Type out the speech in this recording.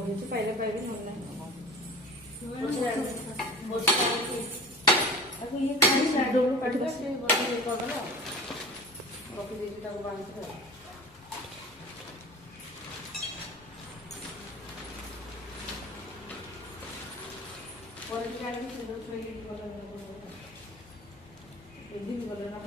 ରହିଛି ପାଇଲେ ପାଇବେ ନହେଲେ ତାକୁ ଇଏ ଖାଇ ସାଇଡ୍ କାଟିବା ସେ କରିଦେଲେ ଆଉ ରଖିଦେଇଛି ତାକୁ ବାନ୍ଧିକି ପରେ ଟିକେ ଆଣିକି ସେ ଯେଉଁ ଶୋଇକି ଗଲେ ଏଠି ବି ଗଲେ ନା